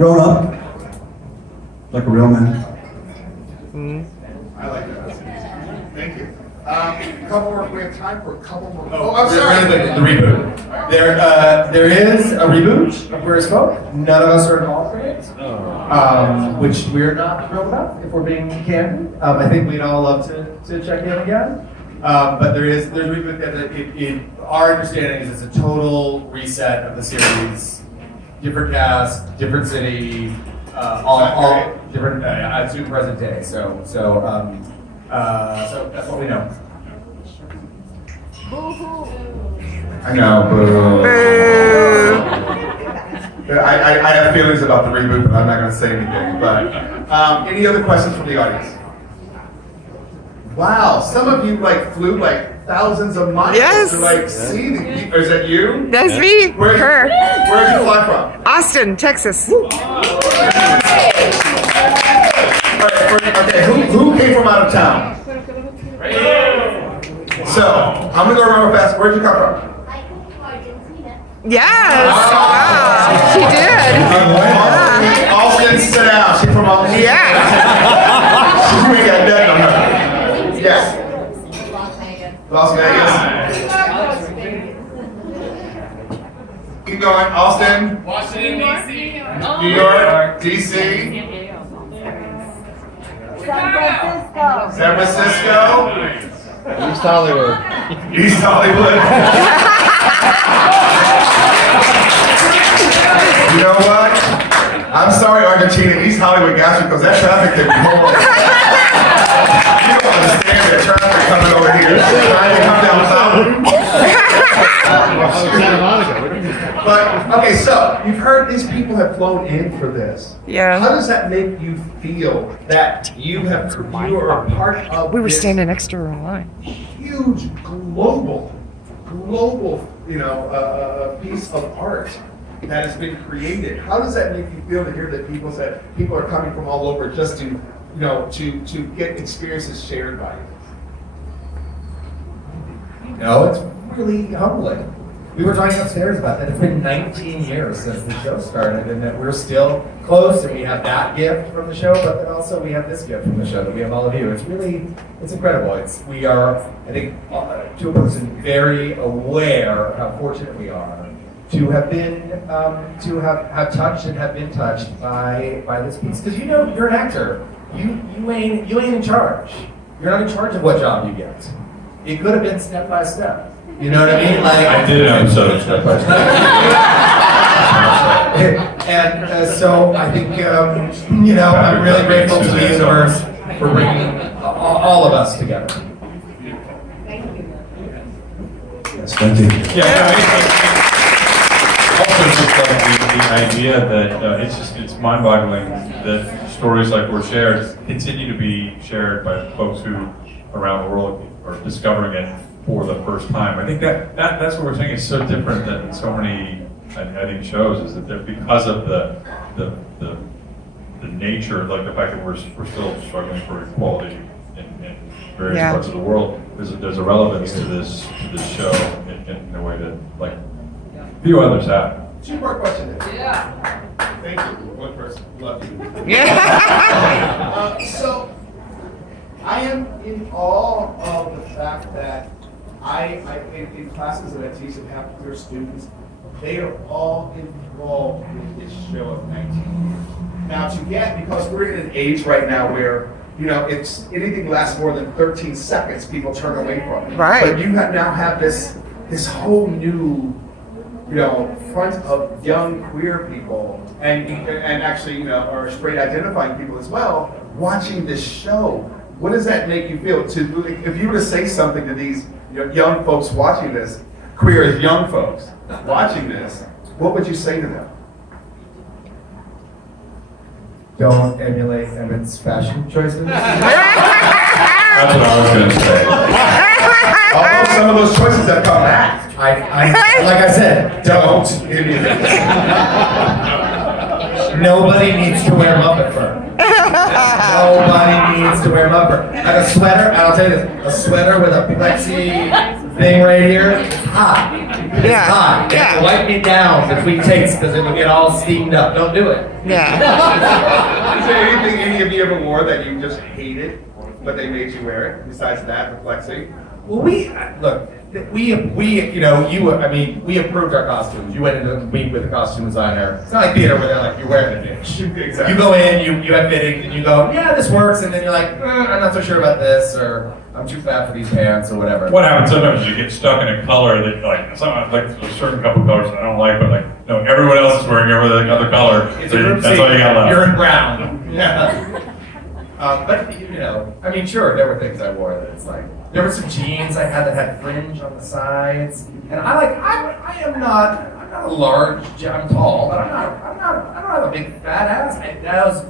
Grown up. Like a real man. I like that. Thank you. Couple more. We have time for a couple more. Oh, I'm sorry. The reboot. There is a reboot of Queer as Folk. None of us are involved in it, which we're not thrilled about, if we're being candid. I think we'd all love to check in again. But there's a reboot that our understanding is it's a total reset of the series. Different cast, different city, all different. It's new present day. So that's what we know. I know, boo. I have feelings about the reboot, but I'm not going to say anything. But any other questions from the audience? Wow, some of you flew thousands of miles to see the. Is that you? That's me. Where did you fly from? Austin, Texas. Okay, who came from out of town? So, I'm gonna go around real fast. Where'd you come from? Yes. Wow. She did. Austin, sit down. She's from Austin. Yeah. We got that on her. Yes. Las Vegas. Keep going. Austin. Washington, D.C. New York. D.C. San Francisco. East Hollywood. East Hollywood. You know what? I'm sorry, Argentina. East Hollywood got you because that traffic can be horrible. You don't understand the traffic coming over here. Trying to come down south. But okay, so you've heard these people have flown in for this. Yeah. How does that make you feel that you are a part of? We were this standing next to her in line. huge global, piece of art that has been created? How does that make you feel to hear that people are coming from all over just to get experiences shared by you? No, it's really humbling. We were talking upstairs about that. It's been 19 years since the show started, and that we're still close, and we have that gift from the show, but then also we have this gift from the show that we have all of you. It's incredible. We are, I think, to a person, very aware of how fortunate we are to have been, to have touched and have been touched by this piece. Because you're an actor. You ain't in charge. You're not in charge of what job you get. It could have been step by step. You know what I mean? I did an episode of Step by Step. And so I think, I'm really grateful to the universe for bringing all of us together. Yes, thank you. Also, just the idea that it's mind-boggling that stories like we're shared continue to be shared by folks who around the world are discovering it for the first time. I think that's what we're saying is so different than so many I think shows, is that they're, because of the nature, like the fact that we're still struggling for equality in various parts of the world. There's a relevance to this show in a way that few others have. Two-part question. Yeah. Thank you. One person. Love you. Yeah. So, I am in awe of the fact that in classes that I teach and have queer students, they are all involved in this show of 19 years. Now because we're in an age right now where, if anything lasts more than 13 seconds, people turn away from it. Right. But you now have this whole new, front of young queer people and actually, or straight identifying people as well, watching this show. What does that make you feel? If you were to say something to these young folks watching this, queer as young folks watching this, what would you say to them? Don't emulate Emmett's fashion choices. That's what I was going to say. Although some of those choices have come back. Like I said, Don't emulate. nobody needs to wear Muppet fur. Nobody needs to wear Muppet fur. Like a sweater, and I'll tell you this, a sweater with a plexi thing right here, it's hot. It's Yeah. hot. You have to Yeah. wipe me down between takes because it'll get all steamed up. Don't do it. Yeah. Is there anything any of you ever wore that you just hated, but they made you wear it? Besides that, the flexi. Well, we we approved our costumes. You went in to meet with a costume designer. It's not like theater where they're like, you're wearing a bitch. Exactly. You go in, you have fittings, and you go, yeah, this works, and then you're like, I'm not so sure about this, or I'm too fat for these pants, or whatever. What happens sometimes is you get stuck in a color that like a certain couple colors I don't like, but no, everyone else is wearing every other color. It's So a group that's all you got left. You're in brown. Yeah. But sure, there were things I wore that it's like there were some jeans I had that had fringe on the sides, and I'm not a large. I'm tall, but I don't have a big fat ass.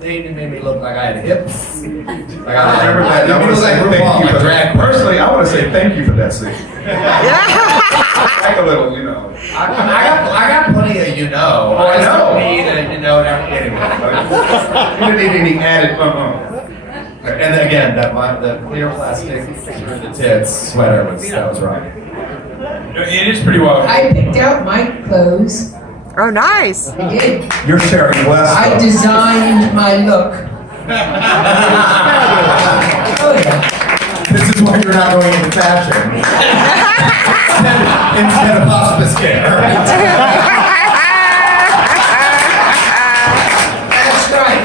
They made me look like I had hips. Like I Remember that? I want to say thank you for that. Personally, I want to say thank you for that scene. Like a little, I got plenty of Oh, I know. still need a anyway. You didn't need any added. And then again, the clear plastic through the tits sweater was right. It is pretty wild. I picked out my clothes. Oh, nice. I did. You're sharing less. I designed my look. Oh yeah. This is why you're not going into fashion. instead of hospice care. That's right.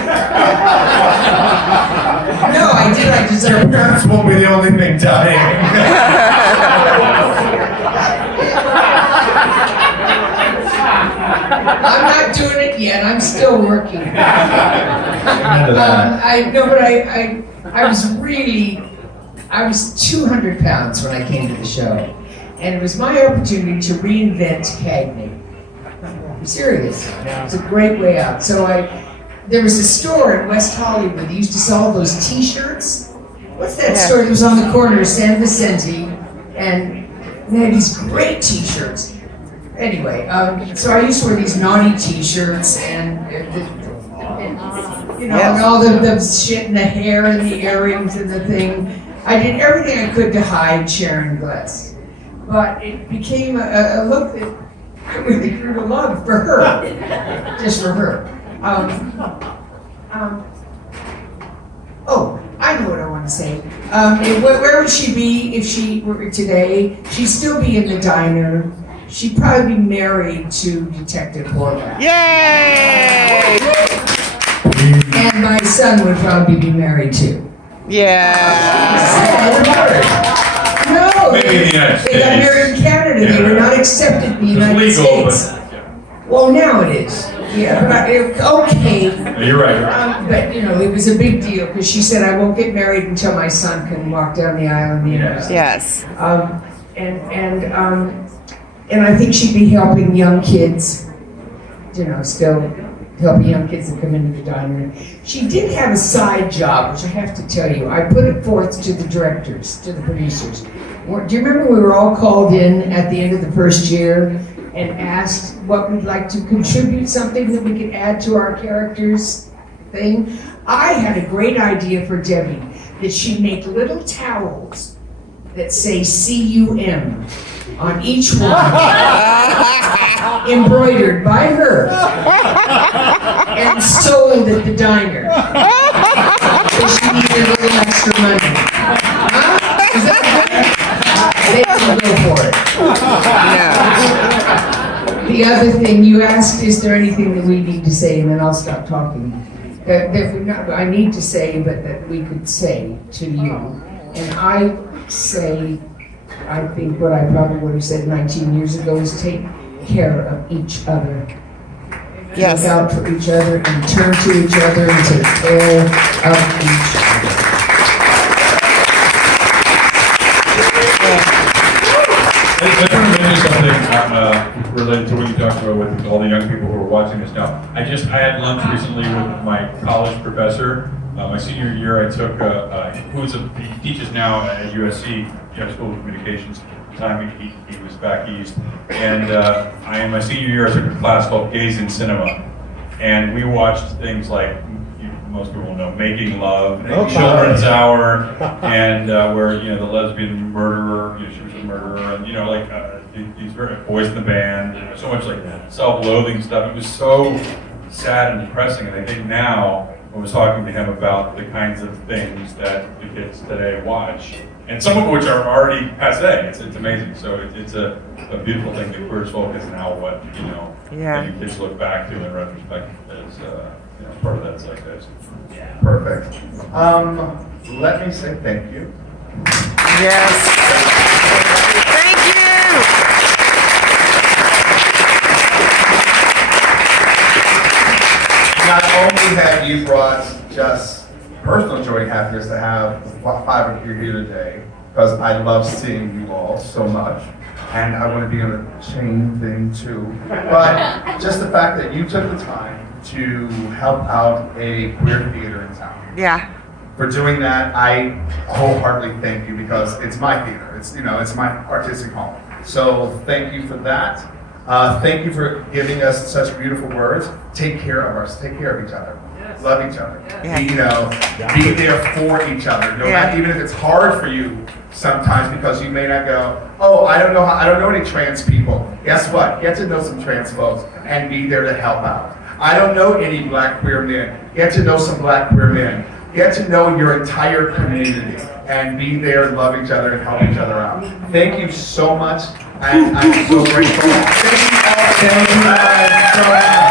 No, I did. I Your designed. parents won't be the only thing dying. I'm not doing it yet. I'm still working. I was 200 pounds when I came to the show, and it was my opportunity to reinvent Cagney. I'm serious. It was a great way out. So there was a store in West Hollywood that used to sell those T-shirts. What's that store that was on the corner of San Vicente? And they had these great T-shirts. Anyway, so I used to wear these naughty T-shirts and and all the shit and the hair and the earrings and the thing. I did everything I could to hide Sharon Gless, but it became a look that I really grew to love for her, just for her. Oh, I know what I want to say. Where would she be if she were today? She'd still be in the diner. She'd probably be married to Detective Horvath. Yay! And my son would probably be married too. Yeah. No, Maybe in the United they got States. married in Canada. They were not accepted in the United It's legal, States. but Well, now it is. Yeah, but okay. you're right. But it was a big deal because she said, "I won't get married until my son can walk down the aisle in the United States." Yes. And I think she'd be helping young kids, still helping young kids that come into the dining room. She did have a side job, which I have to tell you. I put it forth to the directors, to the producers. Do you remember we were all called in at the end of the first year and asked what we'd like to contribute, something that we could add to our characters thing? I had a great idea for Debbie, that she'd make little towels that say CUM on each one, embroidered by her, and sold at the diner. Because she needed a little extra money. Huh? Is that good? They can go for it. Yeah. The other thing you asked, is there anything that we need to say, and then I'll stop talking. I need to say, but that we could say to you. And I say, I think what I probably would have said 19 years ago is take care of each other. Yes. Look out for each other and turn to each other and take care of each other. I want to mention something related to what you talked about with all the young people who are watching this now. I had lunch recently with my college professor. My senior year, I took he teaches now at USC, School of Communications. At the time he was back east, and in my senior year, I took a class called Gaze in Cinema, and we watched things like most people know, Making Love, Okay. Children's Hour, and where the lesbian murderer, she was a murderer, and like these very Boys in the Band, and so much like self-loathing stuff. It was so sad and depressing, and I think now I was talking to him about the kinds of things that the kids today watch, and some of which are already passé. It's amazing. So it's a beautiful thing that Queer as Folk is now what Yeah. many kids look back to in retrospect as part of that zeitgeist. Perfect. Let me say thank you. Yes. Thank you. Not only have you brought just personal joy and happiness to have 5 of you here today, because I love seeing you all so much, and I want to be on a chain thing too, but just the fact that you took the time to help out a queer theater in town. Yeah. For doing that, I wholeheartedly thank you because it's my theater. It's my artistic home. So thank you for that. Thank you for giving us such beautiful words. Take care of us. Take care of each other. Yes. Love each other. Yeah. Be there for each other. No matter, even if it's hard for you sometimes because you may not go, oh, I don't know any trans people. Guess what? Get to know some trans folks and be there to help out. I don't know any black queer men. Get to know some black queer men. Get to know your entire community and be there, love each other, and help each other out. Thank you so much. I'm so grateful. Thank you all. Thank you guys so much.